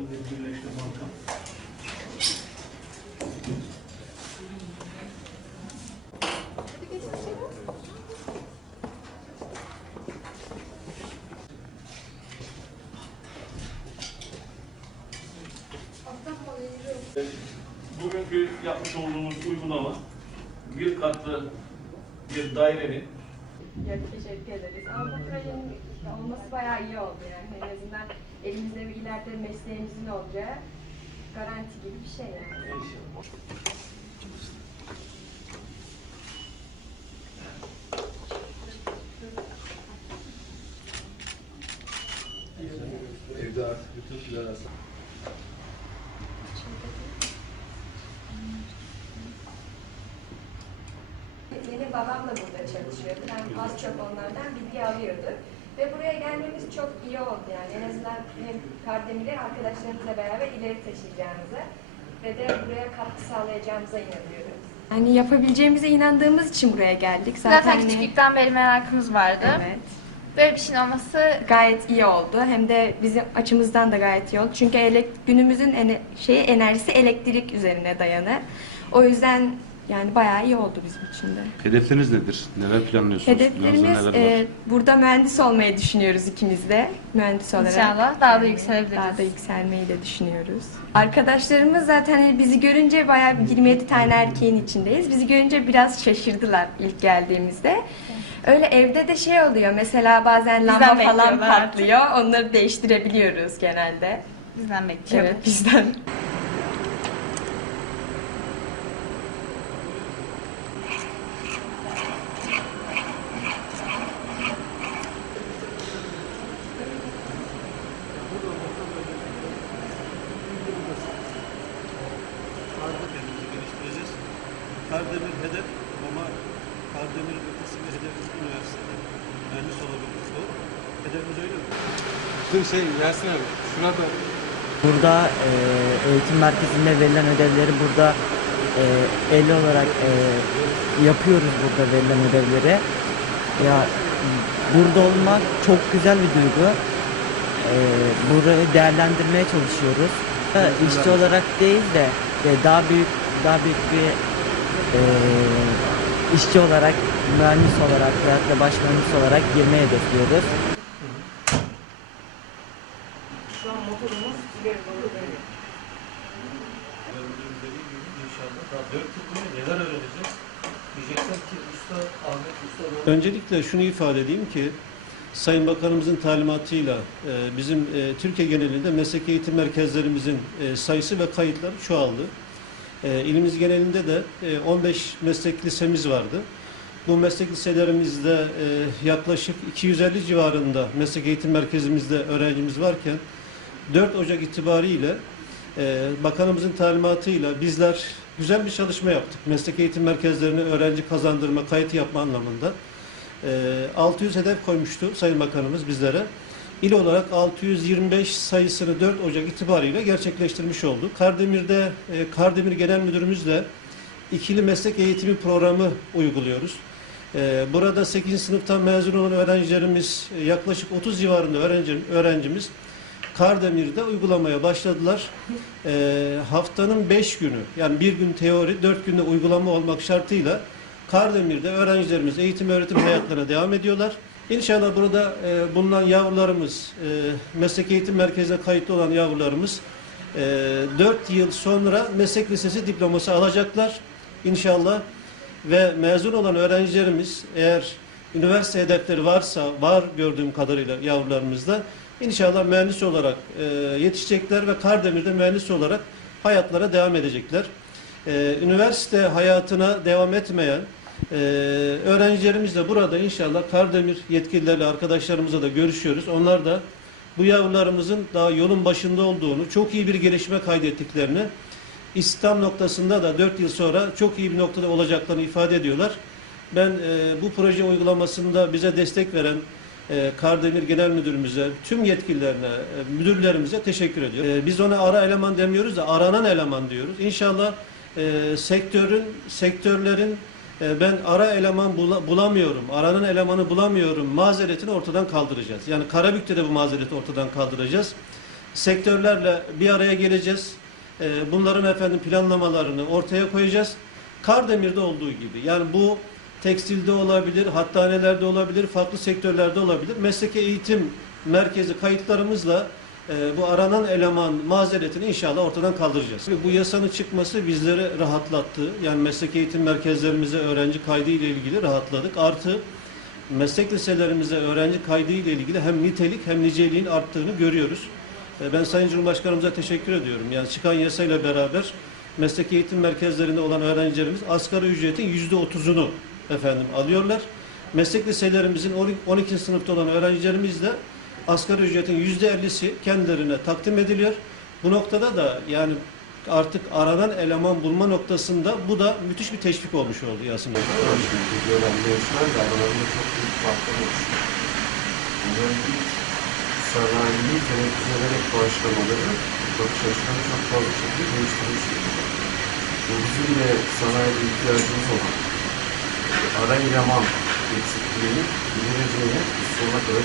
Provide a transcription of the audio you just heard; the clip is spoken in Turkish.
Birleşti Balkan. Bugünkü yapmış olduğumuz uygulama bir katlı bir dairenin Yok teşekkür ederiz. Ama bu projenin olması bayağı iyi oldu yani. En azından elimizde bir ileride mesleğimizin olacağı garanti gibi bir şey yani. Evde babam da burada çalışıyordu. Ben az çok onlardan bilgi alıyordum. Ve buraya gelmemiz çok iyi oldu yani. En azından hem Kardemir'i arkadaşlarımızla beraber ileri taşıyacağımıza ve de buraya katkı sağlayacağımıza inanıyoruz. Yani yapabileceğimize inandığımız için buraya geldik. Zaten küçüklükten beri merakımız vardı. Evet. Böyle bir şeyin olması Gayet iyi oldu. Hem de bizim açımızdan da gayet iyi oldu. Çünkü elek- günümüzün ene- şeyi enerjisi elektrik üzerine dayanır. O yüzden yani bayağı iyi oldu bizim için de. Hedefleriniz nedir? Neler planlıyorsunuz? Hedeflerimiz Planınızda neler var? e, burada mühendis olmayı düşünüyoruz ikimiz de. Mühendis olarak. İnşallah daha da yükselebiliriz. Daha da yükselmeyi de düşünüyoruz. Arkadaşlarımız zaten hani bizi görünce bayağı bir 27 tane erkeğin içindeyiz. Bizi görünce biraz şaşırdılar ilk geldiğimizde. Öyle evde de şey oluyor. Mesela bazen lamba falan bekliyorlar. patlıyor. Onları değiştirebiliyoruz genelde. bizden bekliyor. Evet bizden. Kardemir hedef ama Kardemir'in ötesi bir hedefimiz üniversitede. Mühendis olabilmek bu. Hedefimiz öyle mi? Bütün şey Yasin abi şurada Burada e, eğitim merkezinde verilen ödevleri burada e, el olarak e, yapıyoruz burada verilen ödevleri. Ya burada olmak çok güzel bir duygu. E, burayı değerlendirmeye çalışıyoruz. Da, işçi olarak değil de e, daha büyük daha büyük bir e, işçi olarak, mühendis olarak veyahut da baş mühendis olarak girmeyi hedefliyoruz. İnşallah. Daha dört yıl boyunca neler öğreneceğiz? Diyecekler ki usta Ahmet Usta Öncelikle şunu ifade edeyim ki Sayın Bakanımızın talimatıyla e, bizim e, Türkiye genelinde meslek eğitim merkezlerimizin e, sayısı ve kayıtları çoğaldı. E, ilimiz genelinde de e, 15 meslek lisemiz vardı. Bu meslek liselerimizde e, yaklaşık 250 civarında meslek eğitim merkezimizde öğrencimiz varken 4 Ocak itibariyle e, bakanımızın talimatıyla bizler güzel bir çalışma yaptık. Meslek eğitim merkezlerine öğrenci kazandırma, kayıt yapma anlamında. E, 600 hedef koymuştu Sayın Bakanımız bizlere. İl olarak 625 sayısını 4 Ocak itibariyle gerçekleştirmiş olduk. Kardemir'de e, Kardemir Genel Müdürümüzle ikili meslek eğitimi programı uyguluyoruz. Ee, Burada 8. sınıftan mezun olan öğrencilerimiz e, yaklaşık 30 civarında öğrenci, öğrencimiz Kardemir'de uygulamaya başladılar. Haftanın 5 günü yani bir gün teori 4 günde uygulama olmak şartıyla Kardemir'de öğrencilerimiz eğitim öğretim hayatlarına devam ediyorlar. İnşallah burada e, bulunan yavrularımız, e, meslek eğitim merkezine kayıtlı olan yavrularımız e, 4 yıl sonra meslek lisesi diploması alacaklar inşallah ve mezun olan öğrencilerimiz eğer üniversite hedefleri varsa var gördüğüm kadarıyla yavrularımızda inşallah mühendis olarak e, yetişecekler ve Kardemir'de mühendis olarak hayatlara devam edecekler. E, üniversite hayatına devam etmeyen e, öğrencilerimiz de burada inşallah Kardemir yetkililerle arkadaşlarımızla da görüşüyoruz. Onlar da bu yavrularımızın daha yolun başında olduğunu, çok iyi bir gelişme kaydettiklerini İstihdam noktasında da 4 yıl sonra çok iyi bir noktada olacaklarını ifade ediyorlar. Ben e, bu proje uygulamasında bize destek veren e, Kardemir Genel Müdürümüze, tüm yetkililerine, e, müdürlerimize teşekkür ediyorum. E, biz ona ara eleman demiyoruz da aranan eleman diyoruz. İnşallah e, sektörün, sektörlerin e, ben ara eleman bula- bulamıyorum, aranan elemanı bulamıyorum mazeretini ortadan kaldıracağız. Yani Karabük'te de bu mazereti ortadan kaldıracağız. sektörlerle bir araya geleceğiz. Ee, bunların efendim planlamalarını ortaya koyacağız. Kardemir'de olduğu gibi. Yani bu tekstilde olabilir, hattanelerde olabilir, farklı sektörlerde olabilir. Mesleki eğitim merkezi kayıtlarımızla e, bu aranan eleman mazeretini inşallah ortadan kaldıracağız. Bu yasanın çıkması bizleri rahatlattı. Yani meslek eğitim merkezlerimize öğrenci kaydı ile ilgili rahatladık. Artı meslek liselerimize öğrenci kaydı ile ilgili hem nitelik hem niceliğin arttığını görüyoruz. E, Ben Sayın Cumhurbaşkanımıza teşekkür ediyorum. Yani çıkan yasayla beraber meslek eğitim merkezlerinde olan öğrencilerimiz asgari ücretin yüzde otuzunu efendim alıyorlar. Meslek liselerimizin 12. sınıfta olan öğrencilerimiz de asgari ücretin yüzde ellisi kendilerine takdim ediliyor. Bu noktada da yani artık aranan eleman bulma noktasında bu da müthiş bir teşvik olmuş oldu Yasin Bey. Aralarında çok büyük sanayiyi ederek başlamaları bakış açılarını çok fazla şekilde değiştirmiş. Bu bizim de sanayide ihtiyacımız olan ara eleman eksikliğini gidereceğini sonuna kadar